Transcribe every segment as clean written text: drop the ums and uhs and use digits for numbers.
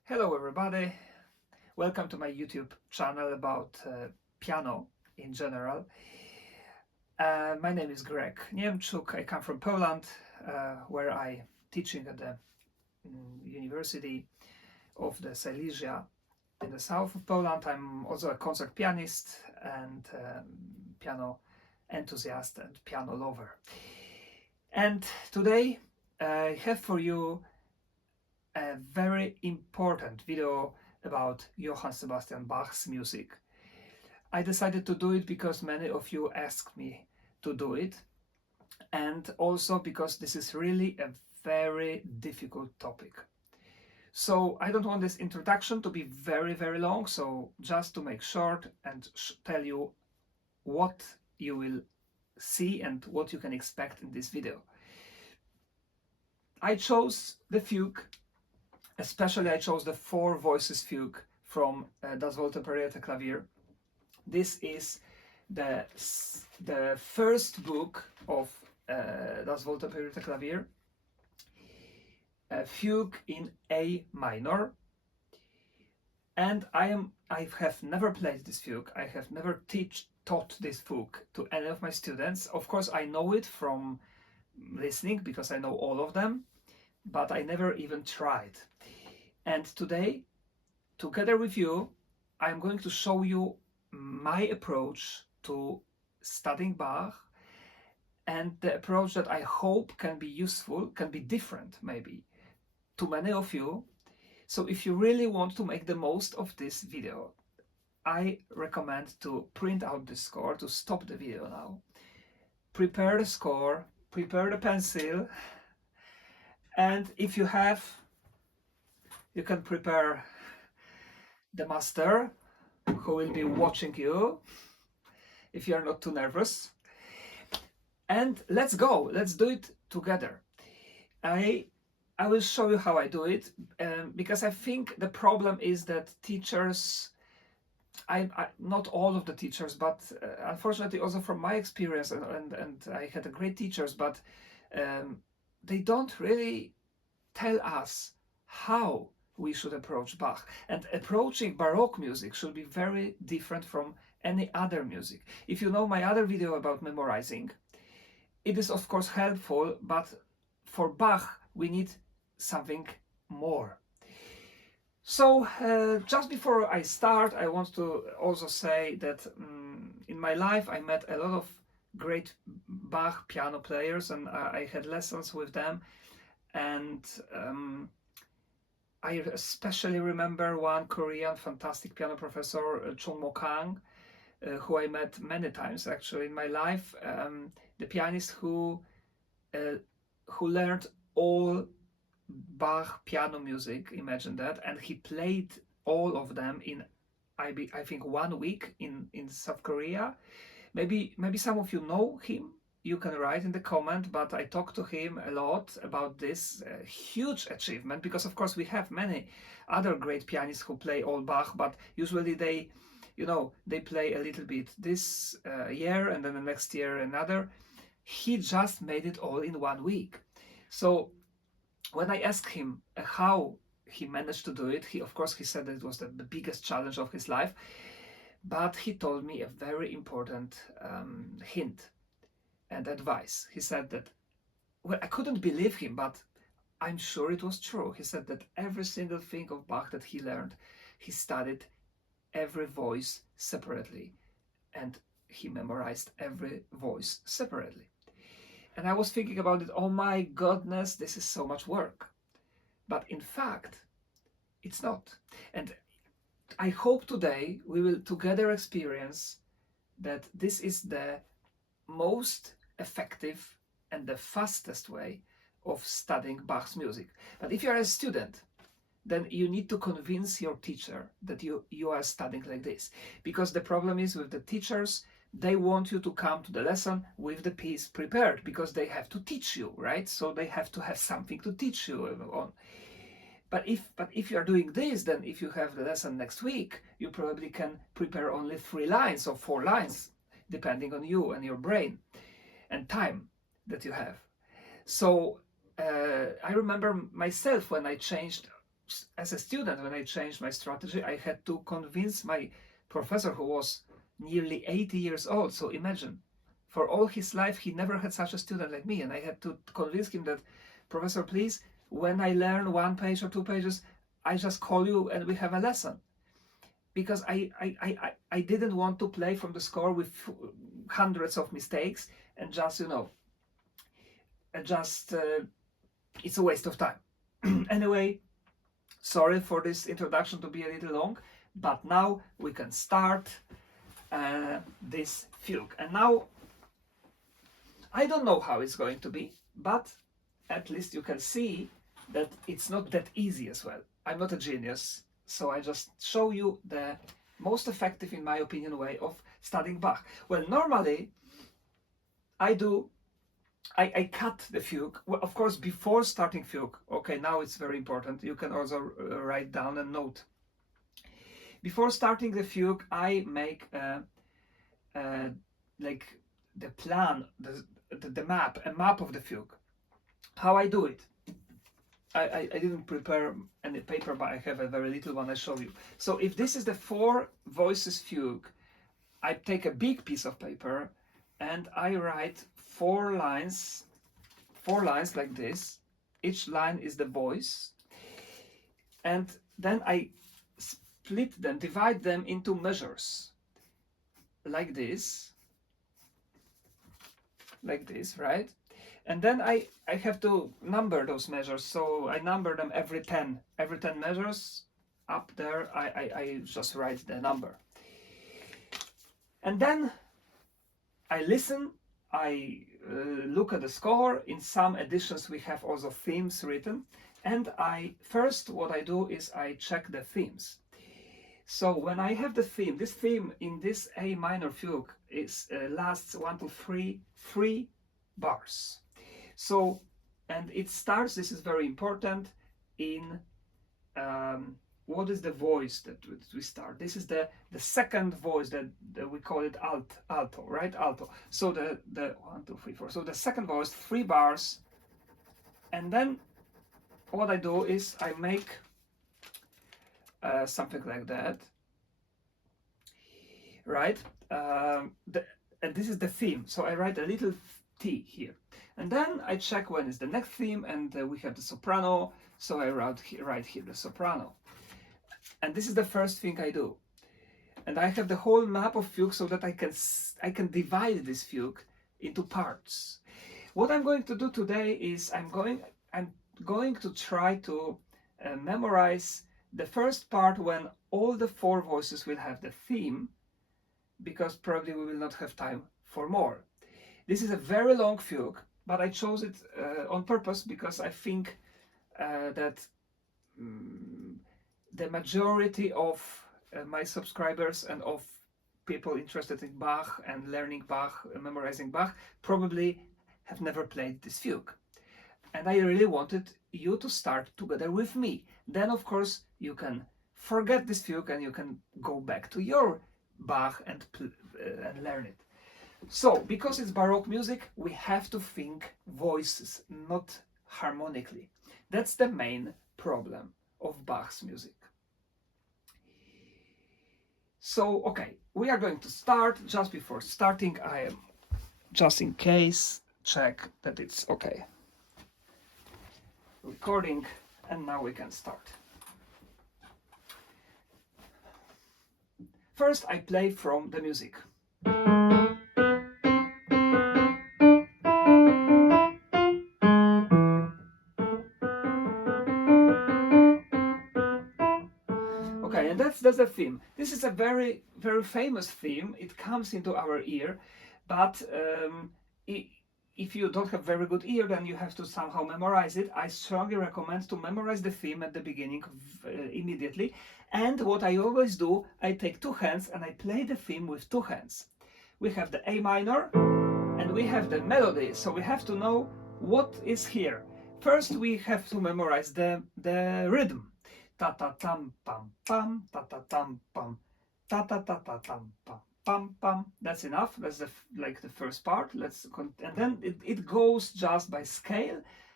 Hello everybody, welcome to my YouTube channel about piano in general. My name is Greg Niemczuk. I come from Poland, where I teaching at the University of the Silesia in the south of Poland. I'm also a concert pianist and piano enthusiast and piano lover. And today I have for you a very important video about Johann Sebastian Bach's music. I decided to do it because many of you asked me to do it, and also because this is really a very difficult topic. So I don't want this introduction to be very long, so just to make short and tell you what you will see and what you can expect in this video. I chose the Fugue. Especially I chose the Four Voices Fugue from Das Wohltemperierte Klavier. This is the first book of Das Wohltemperierte Klavier. A fugue in A minor. And I have never played this fugue. I have never taught this fugue to any of my students. Of course, I know it from listening because I know all of them, but I never even tried. And today, together with you, I'm going to show you my approach to studying Bach, and the approach that I hope can be useful, can be different maybe to many of you. So if you really want to make the most of this video, I recommend to print out the score, to stop the video now, prepare the score, prepare the pencil, and if you have, you can prepare the master who will be watching you if you are not too nervous. And let's go, let's do it together. I will show you how I do it, because I think the problem is that teachers, not all of the teachers, but unfortunately also from my experience, and I had great teachers, but they don't really tell us how we should approach Bach. And approaching Baroque music should be very different from any other music. If you know my other video about memorizing, it is of course helpful, but for Bach we need something more. So just before I start, I want to also say that in my life I met a lot of great Bach piano players, and I had lessons with them, and I especially remember one Korean fantastic piano professor, Chung Mo Kang, who I met many times actually in my life. The pianist who learned all Bach piano music, imagine that, and he played all of them in I think 1 week in South Korea. Maybe some of you know him. You can write in the comment, but I talked to him a lot about this huge achievement, because of course we have many other great pianists who play all Bach, but usually they play a little bit this year and then the next year another. He just made it all in 1 week. So when I asked him how he managed to do it, he said that it was the biggest challenge of his life, but he told me a very important hint and advice. He said that, well, I couldn't believe him, but I'm sure it was true. He said that every single thing of Bach that he learned, he studied every voice separately, and he memorized every voice separately. And I was thinking about it, oh my goodness, this is so much work. But in fact, it's not. And I hope today we will together experience that this is the most effective and the fastest way of studying Bach's music. But if you are a student, then you need to convince your teacher that you are studying like this. Because the problem is with the teachers, they want you to come to the lesson with the piece prepared, because they have to teach you, right? So they have to have something to teach you on. But if you are doing this, then if you have the lesson next week, you probably can prepare only 3 lines or 4 lines, depending on you and your brain and time that you have. So I remember myself when I changed as a student, when I changed my strategy, I had to convince my professor, who was nearly 80 years old. So imagine, for all his life, he never had such a student like me. And I had to convince him that, Professor, please, when I learn 1 page or 2 pages, I just call you and we have a lesson. Because I didn't want to play from the score with hundreds of mistakes and just, it's a waste of time. Anyway, sorry for this introduction to be a little long, but now we can start this fugue. And now, I don't know how it's going to be, but at least you can see that it's not that easy as well. I'm not a genius, so I just show you the most effective, in my opinion, way of studying Bach. Well, normally, I cut the fugue, well, of course, before starting fugue. Okay, now it's very important. You can also write down a note. Before starting the fugue, I make like the plan, the map, a map of the fugue. How I do it? I didn't prepare any paper, but I have a very little one. I show you. So if this is the 4 voices fugue, I take a big piece of paper and I write 4 lines like this. Each line is the voice, and then I split them, divide them into measures, like this, right? And then I have to number those measures, so I number them every 10 measures. Up there I just write the number, and then I listen, I look at the score. In some editions we have also themes written, and what I do is I check the themes. So when I have the theme, this theme in this A minor fugue is lasts 1, 2, 3 bars. So, and it starts, this is very important, in what is the voice that we start? This is the second voice that we call it alto, right? Alto. So the 1, 2, 3, 4. So the second voice, 3 bars, and then what I do is I make something like that, right? And this is the theme. So I write a little T here, and then I check when is the next theme, and we have the soprano. So I write here the soprano. And this is the first thing I do. And I have the whole map of fugue so that I can divide this fugue into parts. What I'm going to do today is I'm going to try to memorize the first part when all the 4 voices will have the theme, because probably we will not have time for more. This is a very long fugue, but I chose it on purpose because I think that the majority of my subscribers and of people interested in Bach and learning Bach, memorizing Bach, probably have never played this fugue. And I really wanted you to start together with me. Then, of course, you can forget this fugue and you can go back to your Bach and learn it. So, because it's Baroque music, we have to think voices, not harmonically. That's the main problem of Bach's music. So, okay, we are going to start. Just before starting, I am, just in case, check that it's okay. Recording, and now we can start. First, I play from the music. Okay, and that's the theme. This is a very, very famous theme. It comes into our ear, but if you don't have very good ear, then you have to somehow memorize it. I strongly recommend to memorize the theme at the beginning immediately. And what I always do, I take 2 hands and I play the theme with 2 hands. We have the A minor and we have the melody, so we have to know what is here. First, we have to memorize the rhythm. Ta ta tam pam pam, ta ta tam pam, ta ta ta ta tam pam. Pam pam. That's enough. That's the first part. And then it goes just by scale.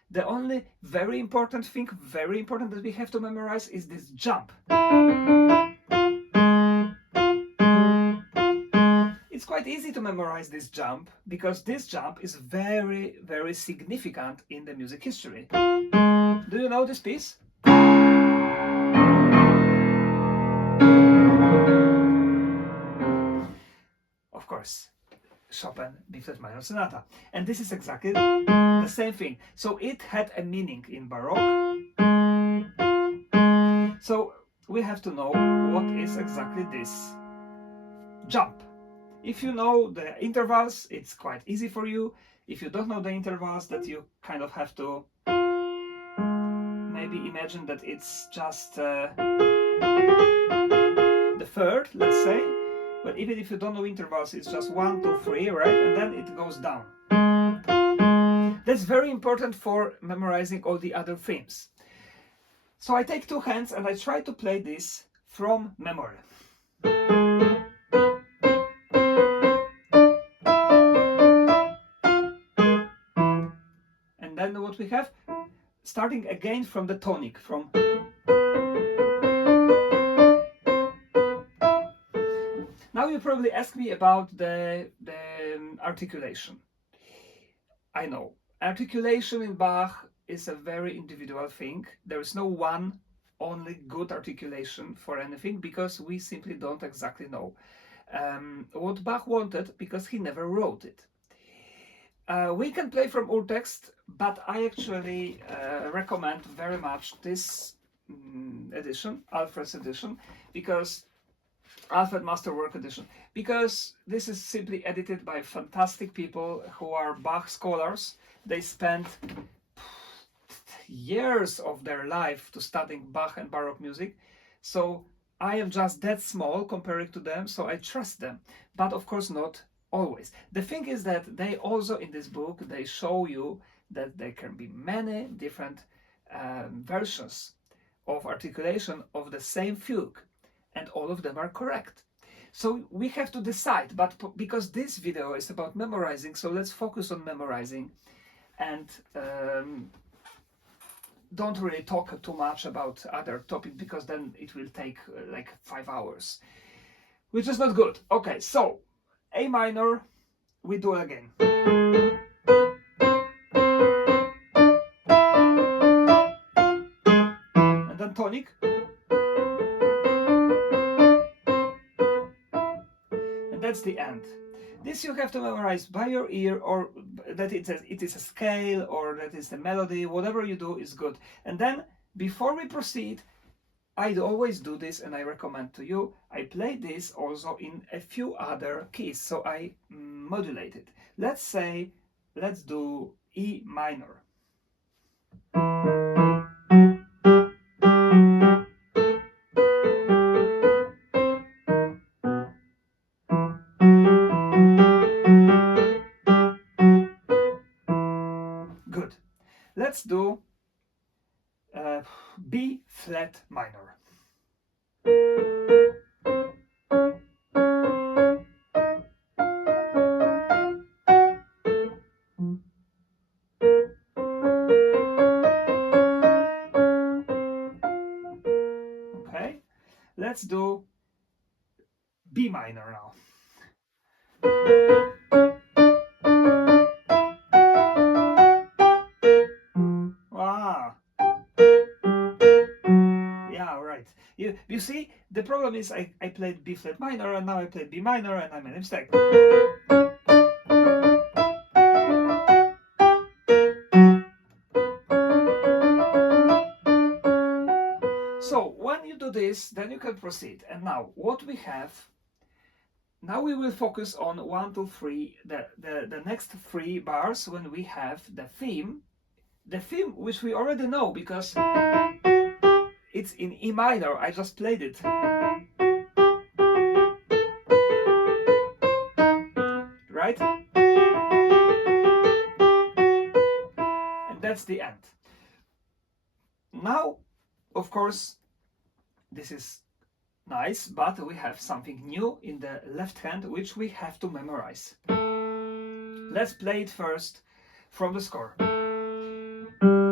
The only very important thing, very important that we have to memorize is this jump. It's quite easy to memorize this jump because this jump is very, very significant in the music history. Do you know this piece? Of course, Chopin B-flat minor sonata. And this is exactly the same thing. So it had a meaning in Baroque. So we have to know what is exactly this jump. If you know the intervals, it's quite easy for you. If you don't know the intervals, that you kind of have to maybe imagine that it's just the third, let's say. But even if you don't know intervals, it's just 1, 2, 3, right? And then it goes down. That's very important for memorizing all the other themes. So I take two hands and I try to play this from memory. And then what we have, starting again from the tonic, from now you probably ask me about the articulation. I know, articulation in Bach is a very individual thing. There is no one only good articulation for anything because we simply don't exactly know what Bach wanted because he never wrote it. We can play from urtext, but I actually recommend very much this edition, Alfred's edition, because Alfred Masterwork edition, because this is simply edited by fantastic people who are Bach scholars. They spent years of their life to studying Bach and Baroque music. So I am just that small compared to them, so I trust them. But of course not always. The thing is that they also in this book, they show you that there can be many different versions of articulation of the same fugue, and all of them are correct. So we have to decide, but because this video is about memorizing, so let's focus on memorizing and don't really talk too much about other topics because then it will take like 5 hours, which is not good. Okay, so A minor, we do it again. And then tonic. And that's the end. This you have to memorize by your ear, or that it is a scale, or that is the melody. Whatever you do is good. And then before we proceed, I always do this, and I recommend to you, I play this also in a few other keys, so I modulate it. Let's say, let's do E minor. Good. Let's do B flat minor. Okay, let's do B minor now. Ah. Yeah, right. You see, the problem is I played B flat minor and now I played B minor and I made a mistake. So when you do this, then you can proceed. And now what we have, now we will focus on 1, 2, 3, the next 3 bars when we have the theme which we already know because it's in E minor, I just played it. Right? And that's the end. Now, of course, this is nice, but we have something new in the left hand which we have to memorize. Let's play it first from the score.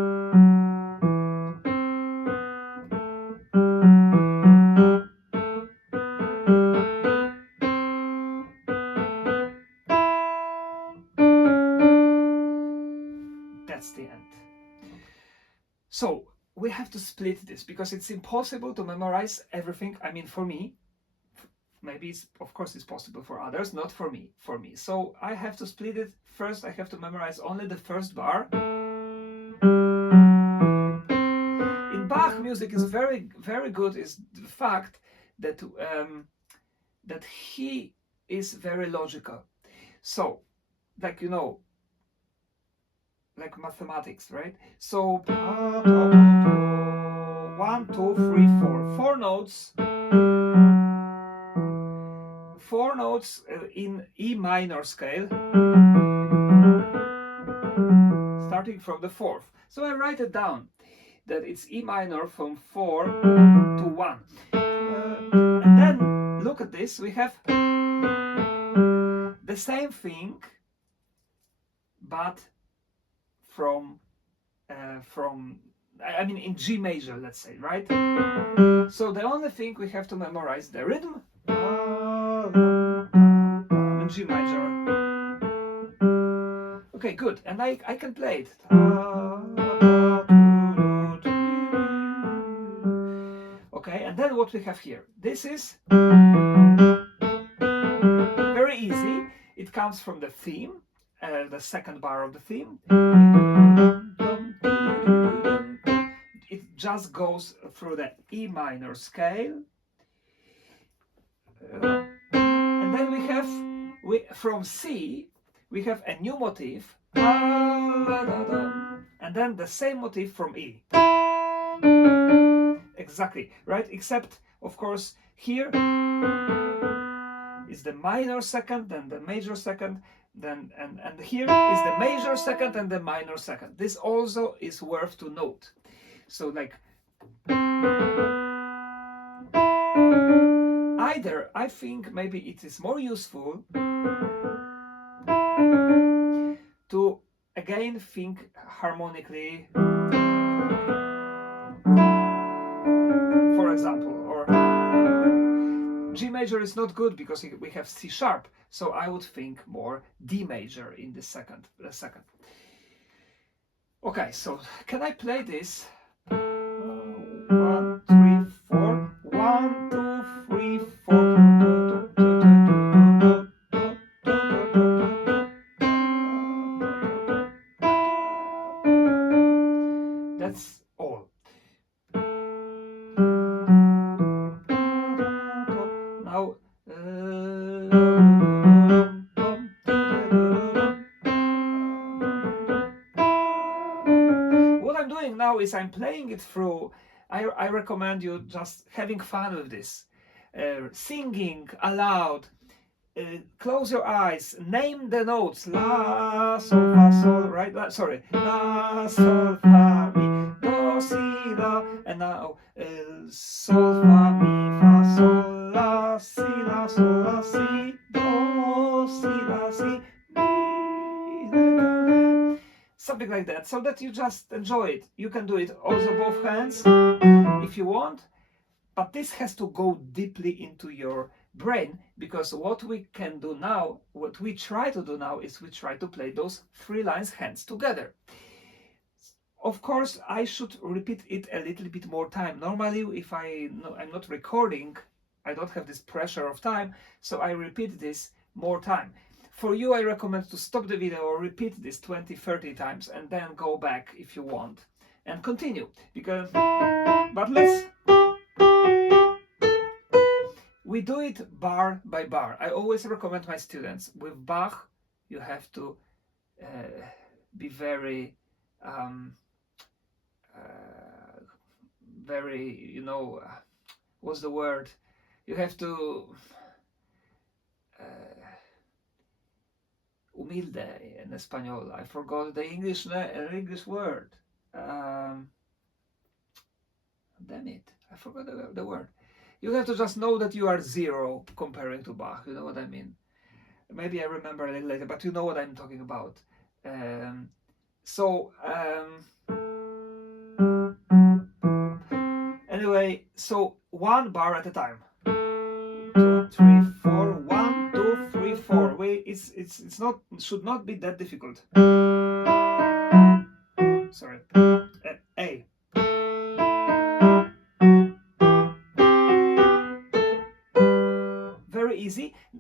So we have to split this because it's impossible to memorize everything. I mean, for me, maybe it's, of course it's possible for others, not for me, So I have to split it. First I have to memorize only the first bar. In Bach music is very, very good is the fact that that he is very logical. So, like, you know, like mathematics, right? So 1, 2, 3, 4. Four notes in E minor scale, starting from the fourth. So I write it down that it's E minor from 4 to 1. And then look at this, we have the same thing, but from I mean in G major, let's say, right? So the only thing we have to memorize the rhythm in G major. Okay, good, and I can play it. Okay, and then what we have here, this is very easy. It comes from the theme, the second bar of the theme. It just goes through the E minor scale. And then from C, we have a new motif. And then the same motif from E. Exactly, right? Except, of course, here is the minor second, then the major second, then and here is the major second and the minor second. This also is worth to note. So like either I think maybe it is more useful to again think harmonically, for example, or G major is not good because we have C sharp, so I would think more D major in the second. Okay, so can I play this? 1, 3, 4. 1, 2, 3, 4. That's all. Now what I'm doing now is I'm playing it through. I recommend you just having fun with this, singing aloud. Close your eyes, name the notes. La, sol, fa, sol, right? Sorry. La, sol, fa, mi, do, si, la. And now sol, fa, mi, fa, sol, la, sol, la, si, do, si, la, si, mi, la. Something like that, so that you just enjoy it. You can do it also both hands if you want, but this has to go deeply into your brain, because what we can do now, what we try to do now, is we try to play those 3 lines hands together. Of course, I should repeat it a little bit more time. Normally, if I'm not recording, I don't have this pressure of time, so I repeat this more time. For you, I recommend to stop the video or repeat this 20-30 times and then go back if you want and continue, because but we do it bar by bar. I always recommend my students, with Bach you have to be very very, you know, what's the word, you have to humilde in español. I forgot the English word. Damn it, I forgot the word. You have to just know that you are 0 comparing to Bach. You know what I mean? Maybe I remember a little later, but you know what I'm talking about. Anyway, so 1 bar at a time. 2, 3, 4. 1, 2, 3, 4. It's not, should not be that difficult. Sorry. A.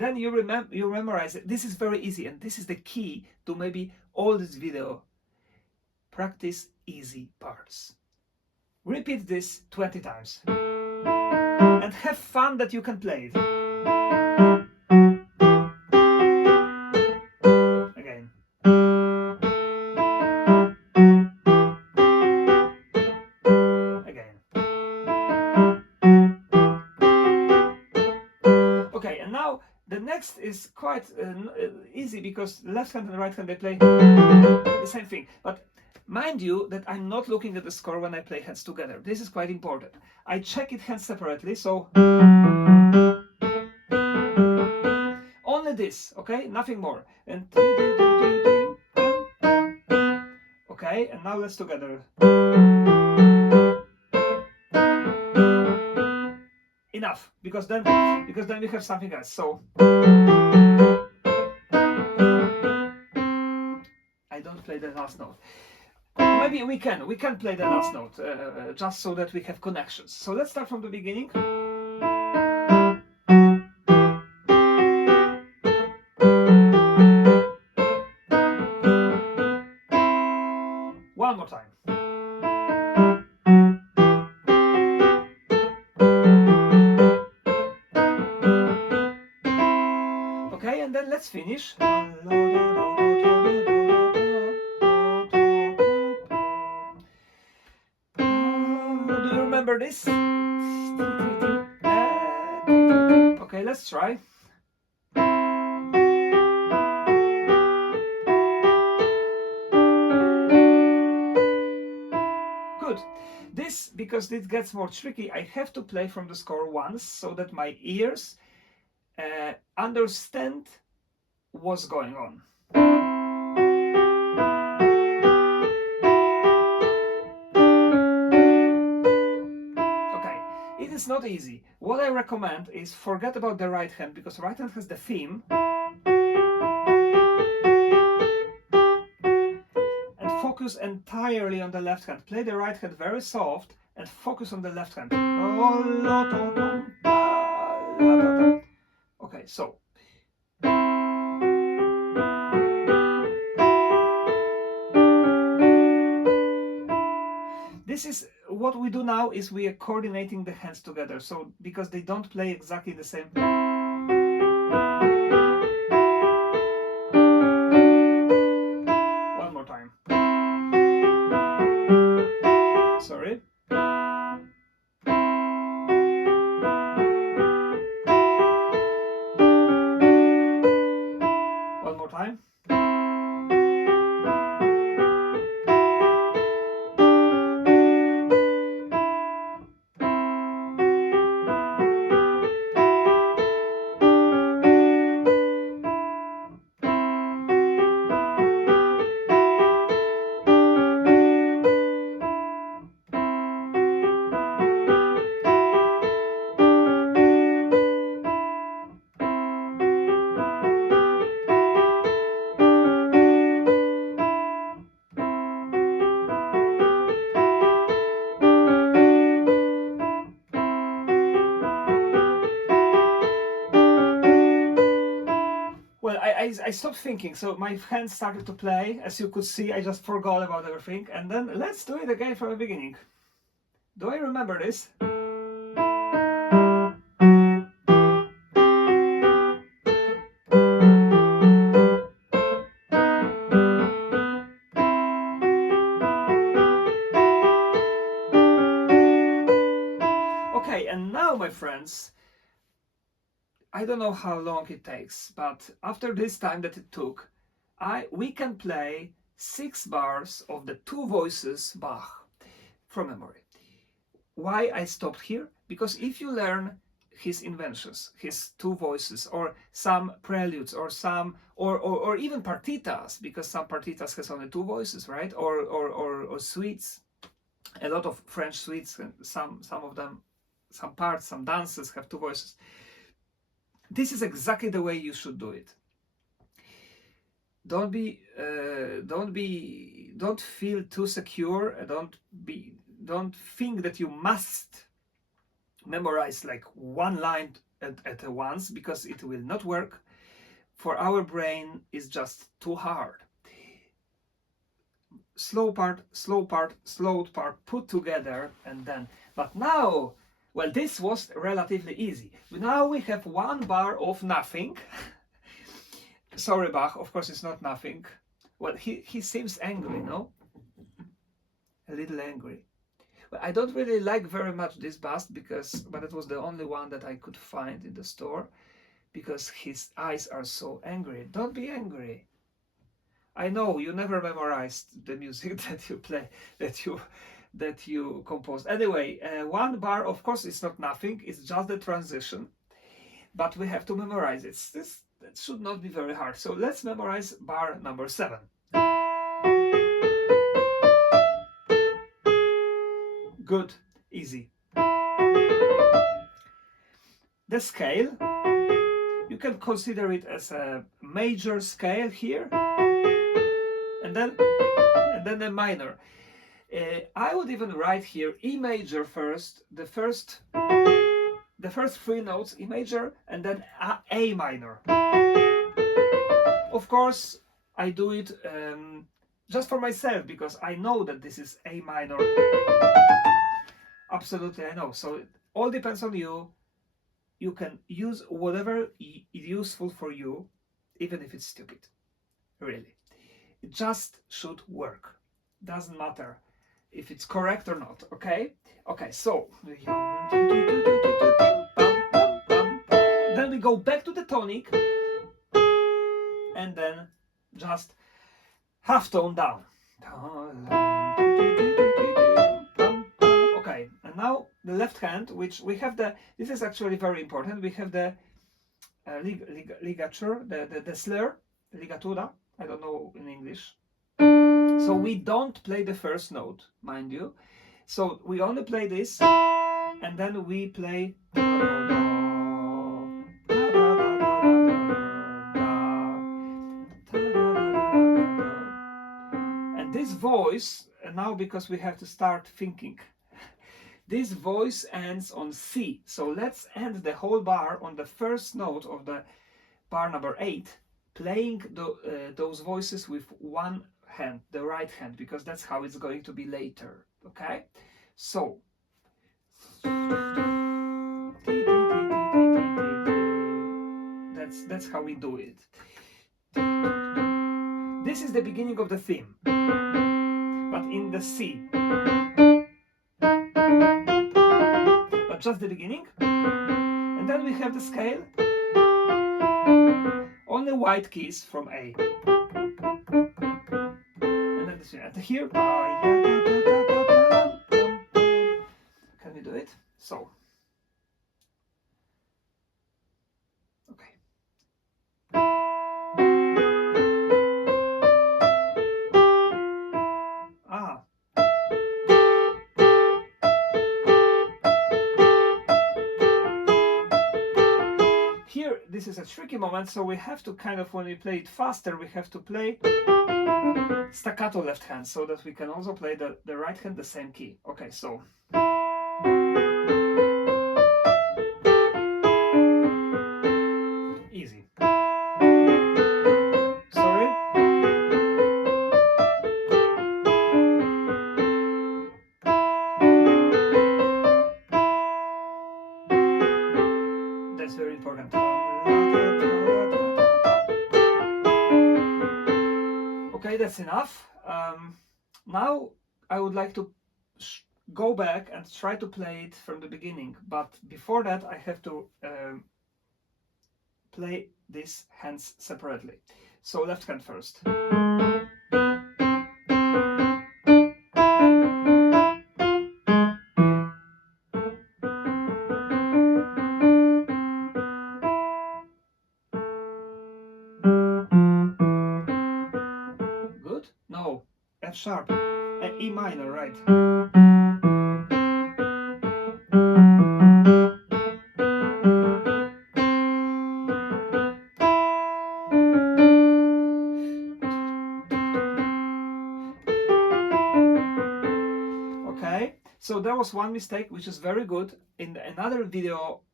then you memorize it. This is very easy, and this is the key to maybe all this video. Practice easy parts. Repeat this 20 times and have fun that you can play it. Again. Again. Okay, and now the next is quite easy, because the left hand and the right hand, they play the same thing. But mind you that I'm not looking at the score when I play hands together. This is quite important. I check it hands separately, so only this, okay? Nothing more. And okay, and now let's together. Enough, because then we have something else. So I don't play the last note. Maybe we can play the last note, just so that we have connections. So let's start from the beginning. One more time. Okay, and then let's finish. Remember this? Okay, let's try. Good. This, because it gets more tricky, I have to play from the score once so that my ears understand what's going on. It is not easy. What I recommend is forget about the right hand, because right hand has the theme, and focus entirely on the left hand. Play the right hand very soft and focus on the left hand. Okay, so this is what we do now, is we are coordinating the hands together. So because they don't play exactly the same. One more time. Sorry. One more time. Well, I stopped thinking, so my hands started to play. As you could see, I just forgot about everything. And then let's do it again from the beginning. Do I remember this? Okay, and now, my friends, I don't know how long it takes, but after this time that it took, we can play 6 bars of the 2 voices Bach from memory. Why I stopped here? Because if you learn his inventions, his 2 voices, or some preludes, or some, or even partitas, because some partitas has only 2 voices, right? Or suites, a lot of French suites, some of them, some parts, some dances have 2 voices. This is exactly the way you should do it. Don't feel too secure. Don't think that you must memorize like one line at once, because it will not work. For our brain, is just too hard. Slow part, slow part, slow part, put together, and then. But now, well, this was relatively easy. Now we have one bar of nothing. Sorry, Bach, of course it's not nothing. Well, he seems angry, no? A little angry. Well, I don't really like very much this bust, but it was the only one that I could find in the store, because his eyes are so angry. Don't be angry. I know you never memorized the music that you play, that you composed. Anyway, one bar, of course, it's not nothing. It's just the transition, but we have to memorize it. That should not be very hard. So let's memorize bar number 7. Good, easy. The scale, you can consider it as a major scale here, and then a minor. I would even write here E major first, the first 3 notes, E major, and then A minor. Of course, I do it just for myself, because I know that this is A minor. Absolutely, I know. So it all depends on you. You can use whatever is useful for you, even if it's stupid. Really. It just should work. Doesn't matter if it's correct or not, okay? Okay, so then we go back to the tonic, and then just half tone down. Okay, and now the left hand, which we have this is actually very important, we have the ligature, the slur, ligatura, I don't know in English. So we don't play the first note, mind you. So we only play this, and then we play. And this voice, now because we have to start thinking, this voice ends on C. So let's end the whole bar on the first note of the bar number 8, playing those voices with one hand, the right hand, because that's how it's going to be later. Okay, so that's how we do it. This is the beginning of the theme, but in the C. But just the beginning, and then we have the scale. Only white keys from A. And then this at here. Can we do it? So. Okay. Here, this is a tricky moment, so we have to kind of, when we play it faster, we have to play staccato left hand, so that we can also play the right hand the same key. Okay, so. Easy. Sorry. That's very important. Okay, that's enough. Now I would like to go back and try to play it from the beginning, but before that I have to play these hands separately. So left hand first. Good? No, F sharp. E minor, right? Okay, so there was one mistake which is very good. In another video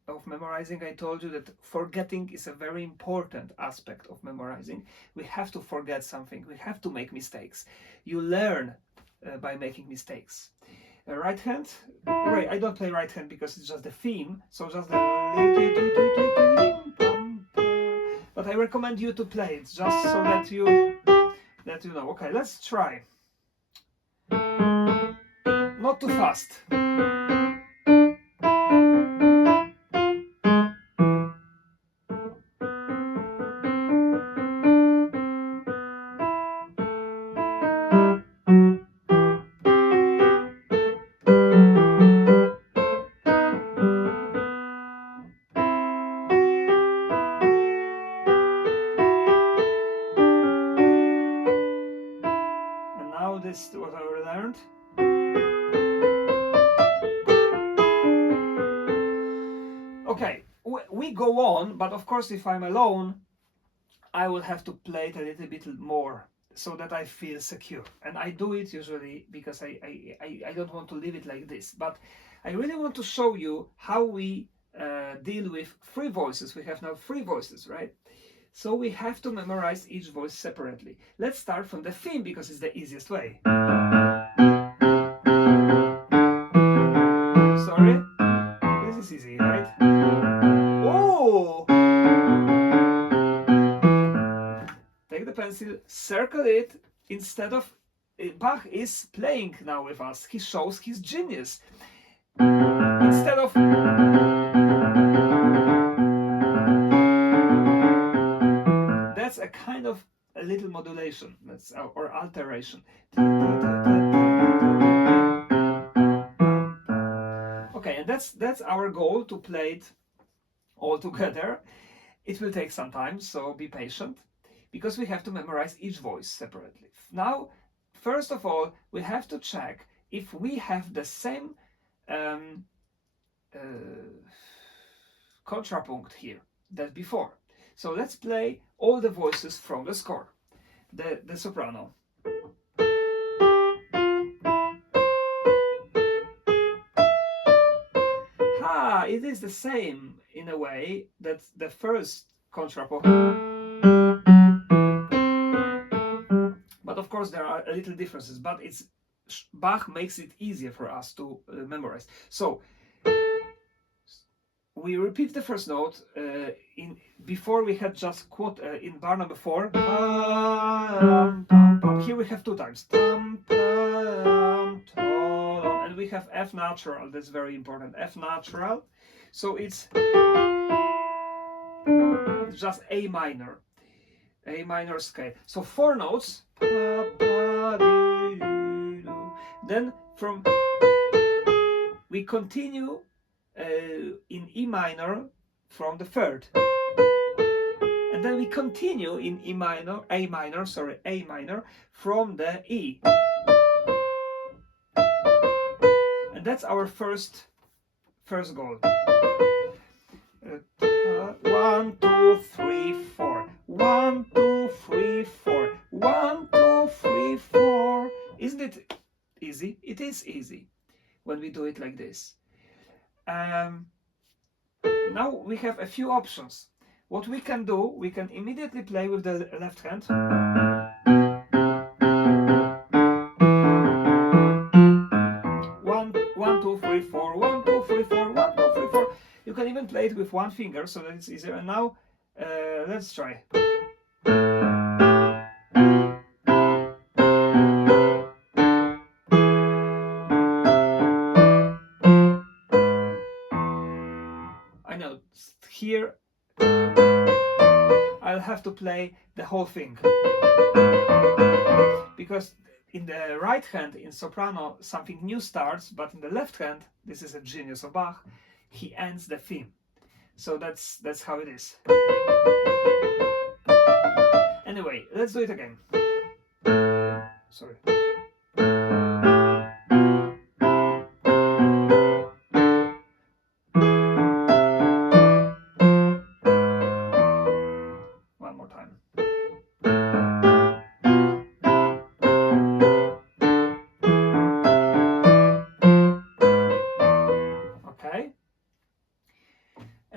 of memorizing, I told you that forgetting is a very important aspect of memorizing. We have to forget something. We have to make mistakes. You learn by making mistakes. Right hand, right, I don't play right hand because it's just the theme, so just the, but I recommend you to play it just so that you know. Okay, let's try. Not too fast. This what I learned. Okay, we go on, but of course if I'm alone, I will have to play it a little bit more so that I feel secure. And I do it usually because I don't want to leave it like this, but I really want to show you how we deal with three voices. We have now three voices, right? So we have to memorize each voice separately. Let's start from the theme because it's the easiest way. Sorry? This is easy, right? Oh! Take the pencil, circle it, instead of... Bach is playing now with us. He shows his genius. Instead of... That's a kind of a little modulation, that's or alteration. Okay, and that's our goal, to play it all together. It will take some time, so be patient, because we have to memorize each voice separately. Now, first of all, we have to check if we have the same contrapunct here that before. So let's play all the voices from the score. The soprano. It is the same in a way that the first contrapunct. But of course there are little differences, but Bach makes it easier for us to memorize. So we repeat the first note. Before we had just in bar number 4. Here we have two times. And we have F natural. That's very important. F natural. So it's just A minor. A minor scale. So 4 notes. Then we continue in E minor from the third, and then we continue in A minor from the E, and that's our first goal. 1, 2, 3, 4. 1, 2, 3, 4. 1, 2, 3, 4. Isn't it easy? It is easy when we do it like this. Now we have a few options. What we can do, we can immediately play with the left hand. 1, 2, 3, 4. 1, 2, 3, 4. 1, 2, 3, 4. You can even play it with one finger, so that it's easier. And now let's try. I know here I'll have to play the whole thing, because in the right hand in soprano something new starts, but in the left hand, this is a genius of Bach, he ends the theme. So that's how it is. Anyway, let's do it again. Sorry. One more time. Okay.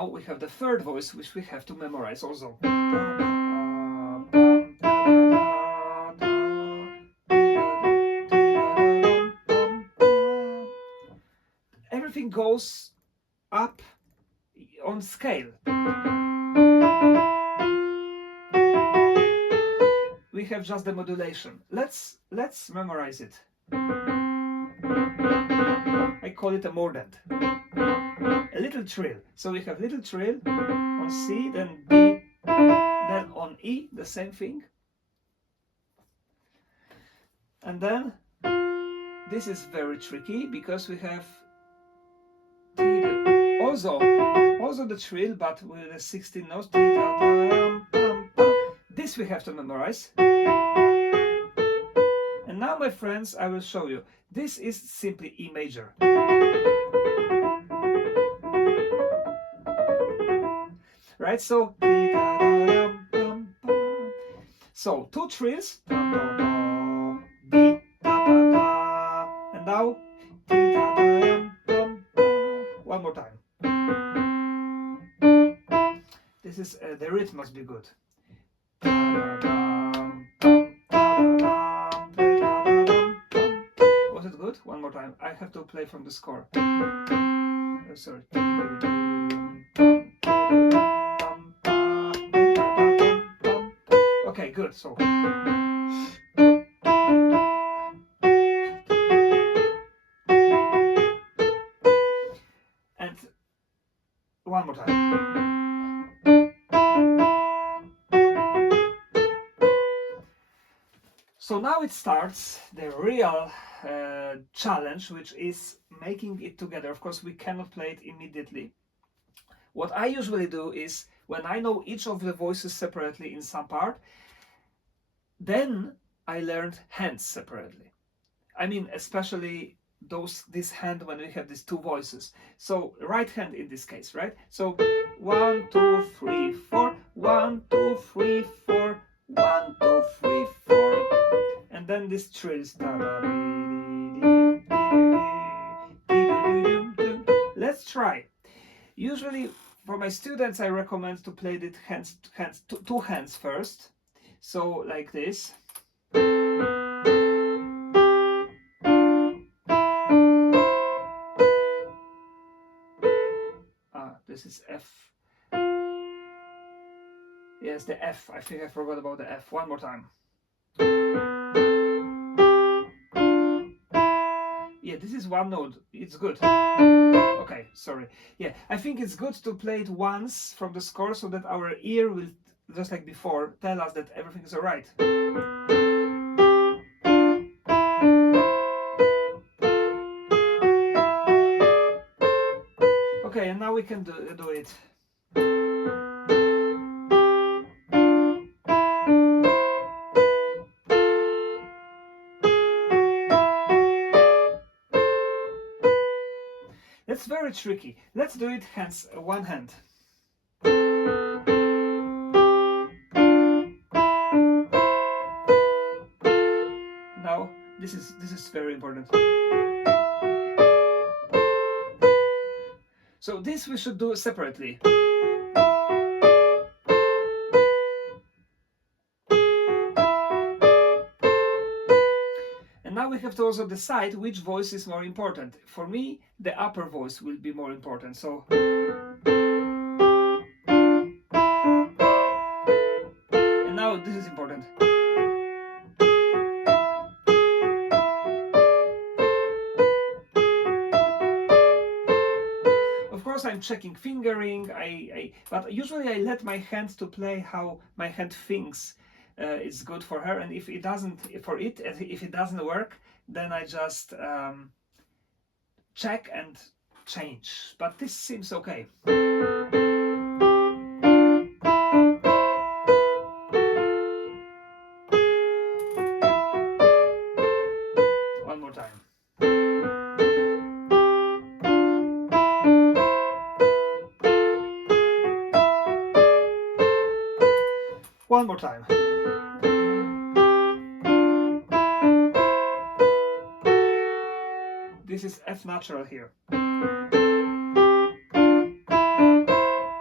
now we have the third voice, which we have to memorize also. Everything goes up on scale. We have just the modulation. Let's memorize it. I call it a mordent. A little trill. So we have little trill on C, then B, then on E, the same thing. And then this is very tricky because we have also the trill, but with the 16 notes. This we have to memorize. And now, my friends, I will show you. This is simply E major. Right? So two trills. And now one more time. This is the rhythm must be good. Was it good? One more time. I have to play from the score. Sorry. Okay, good. So. And one more time. So now it starts the real challenge, which is making it together. Of course, we cannot play it immediately. What I usually do is, when I know each of the voices separately in some part, then I learned hands separately. I mean, especially this hand when we have these two voices. So right hand in this case, right? So 1, 2, 3, 4, 1, 2, 3, 4, 1, 2, 3, 4. And then this trills. Let's try. Usually for my students I recommend to play it two hands first. So like this. This is F. Yes, the F. I think I forgot about the F. One more time. Yeah, this is one note. It's good. Okay, sorry. Yeah, I think it's good to play it once from the score so that our ear will, just like before, tell us that everything is alright. Okay, and now we can do it. That's very tricky. Let's do it hands, one hand. Now, this is very important. So this we should do separately. And now we have to also decide which voice is more important. For me, the upper voice will be more important. So and now this is important. Of course, I'm checking fingering. But usually I let my hand to play how my hand thinks. It's good for her, and if it doesn't work, then I just check and change. But this seems okay. One more time. One more time. This is F natural here.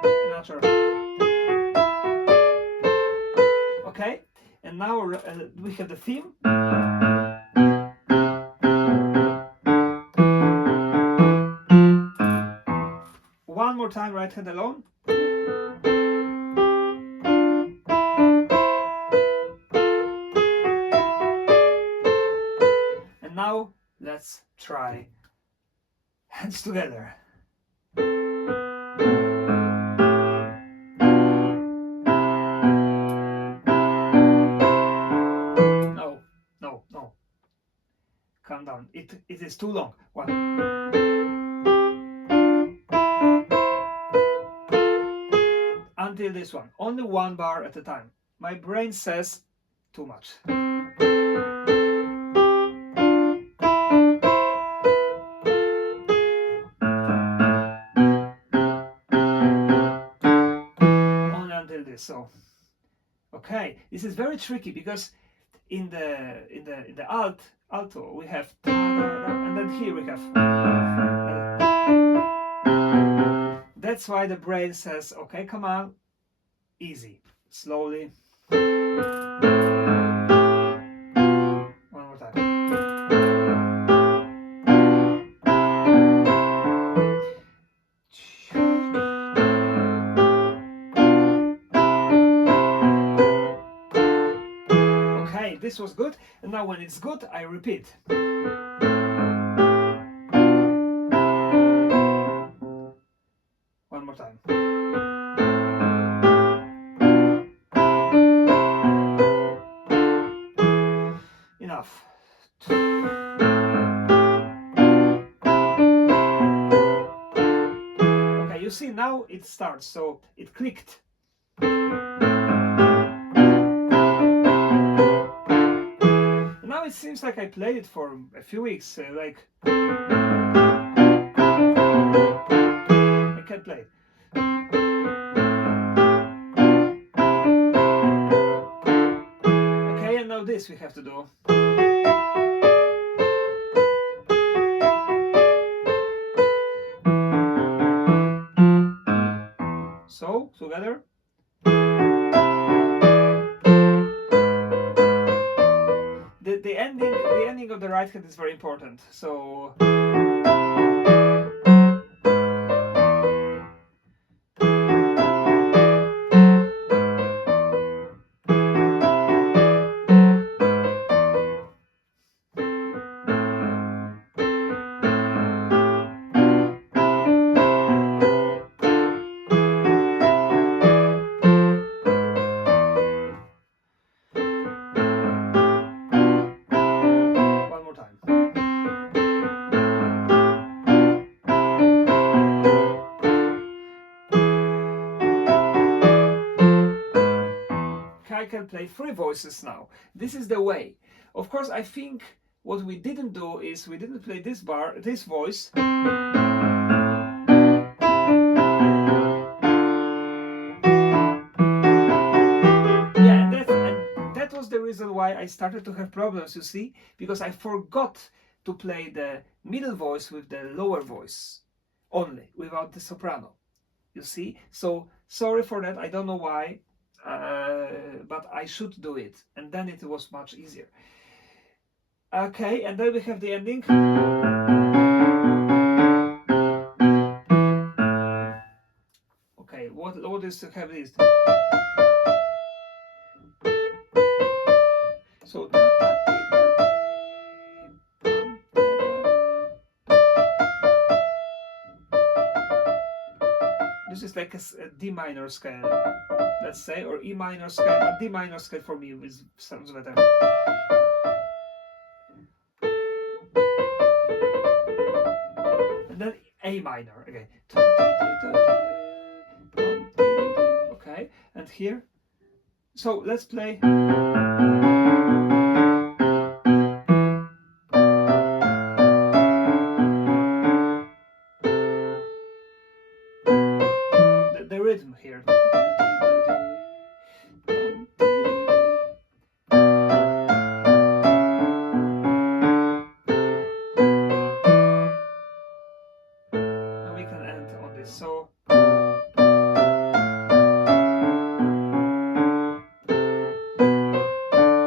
now we have the theme. One more time, right hand alone. And now let's try hands together. No. Calm down. It is too long. One. Until this one. Only one bar at a time. My brain says too much. Only until this. So, okay, this is very tricky because in the alto we have and then here we have. That's why the brain says, okay, come on, easy, slowly. One more time. Okay, this was good, and now when it's good, I repeat. One more time. Enough. Okay, you see now it starts, so it clicked. Now it seems like I played it for a few weeks, like I can't play it. Okay, and now this we have to do. So, together. The ending of the right hand is very important. So I can play three voices now. This is the way. Of course, I think what we didn't do is we didn't play this bar, this voice. Yeah, and that was the reason why I started to have problems, you see, because I forgot to play the middle voice with the lower voice only, without the soprano. You see? So sorry for that. I don't know why. But I should do it, and then it was much easier. Okay, and then we have the ending. Okay, what is to have this? So this is like a D minor scale, let's say, or E minor scale, but D minor scale for me sounds better. And then A minor again. Okay, and here. So let's play. The rhythm here. And we can end on this. So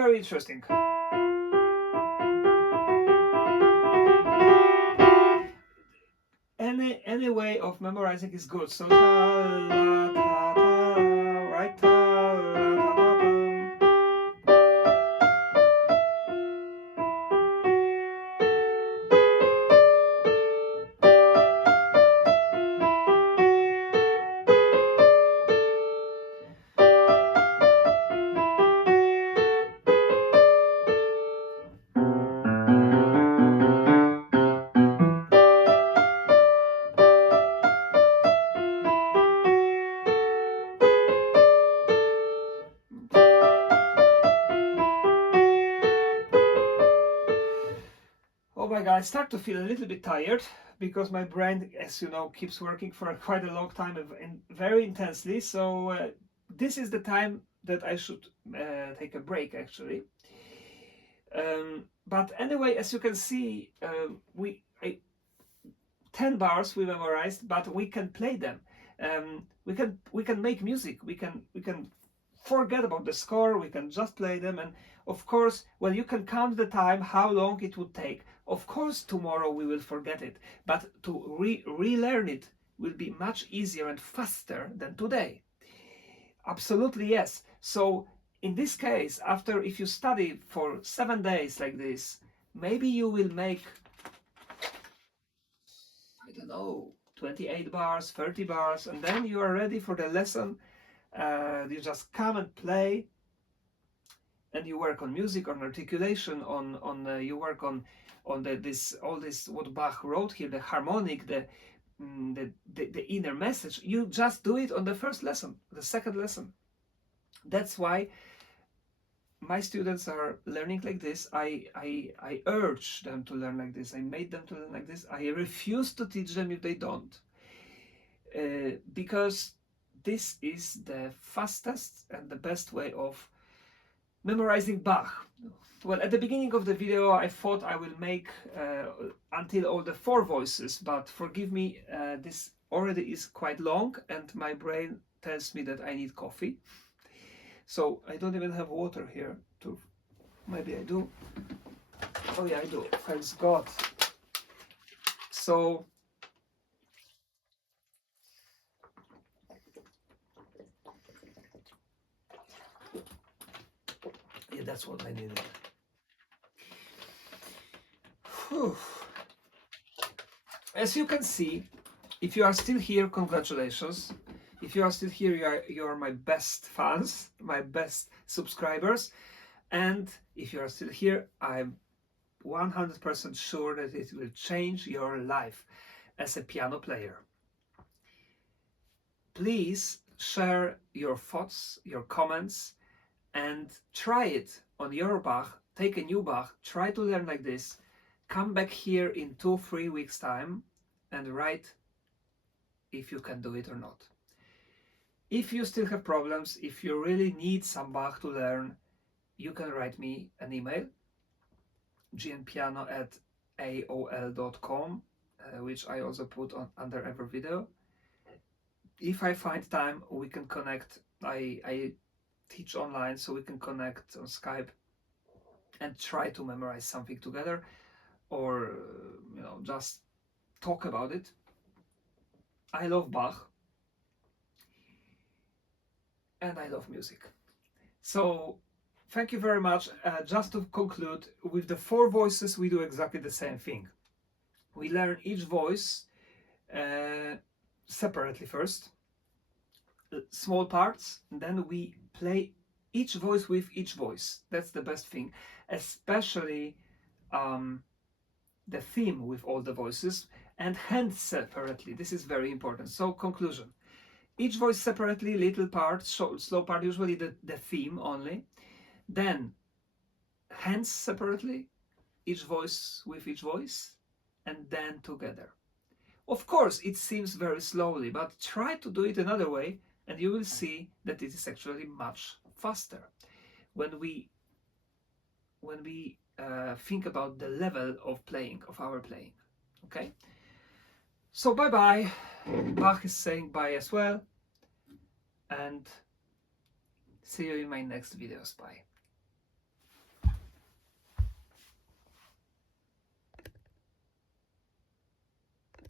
very interesting. Any way of memorizing is good. So ta la ta ta, right? Ta la ta ta ta. Oh my God, I start to feel a little bit tired because my brain, as you know, keeps working for quite a long time and very intensely. So this is the time that I should take a break, actually. But anyway, as you can see, 10 bars we memorized, but we can play them. We can make music. We can forget about the score. We can just play them, and of course, well, you can count the time how long it would take. Of course, tomorrow we will forget it, but to relearn it will be much easier and faster than today. Absolutely, yes. So in this case, after if you study for 7 days like this, maybe you will make, I don't know, 28 bars, 30 bars, and then you are ready for the lesson. You just come and play, and you work on music, on articulation, you work on this what Bach wrote here, the harmonic, the inner message. You just do it on the first lesson, the second lesson. That's why my students are learning like this. I urge them to learn like this. I made them to learn like this. I refuse to teach them if they don't, because this is the fastest and the best way of memorizing Bach. Well, at the beginning of the video, I thought I will make until all the 4 voices, but forgive me, this already is quite long, and my brain tells me that I need coffee. So I don't even have water here. Maybe I do. Oh yeah, I do. Thanks God. So yeah, that's what I needed. Whew. As you can see, if you are still here, congratulations. If you are still here, you are my best fans, my best subscribers. And if you are still here, I'm 100% sure that it will change your life as a piano player. Please share your thoughts, your comments, and try it on your Bach. Take a new Bach, try to learn like this. Come back here in 2-3 weeks time and write if you can do it or not. If you still have problems, if you really need some Bach to learn, you can write me an email, gnpiano@aol.com, which I also put on under every video. If I find time, we can connect. I teach online, so we can connect on Skype and try to memorize something together, or just talk about it. I love Bach and I love music. So thank you very much. Just to conclude, with the 4 voices we do exactly the same thing. We learn each voice separately first, small parts, and then we play each voice with each voice. That's the best thing, especially the theme with all the voices, and hands separately. This is very important. So conclusion, each voice separately, little part, slow part, usually the theme only, then hands separately, each voice with each voice, and then together. Of course, it seems very slowly, but try to do it another way, and you will see that it is actually much faster when we think about the level of playing, of our playing. Okay, so bye bye. Bach is saying bye as well, and see you in my next videos. Bye.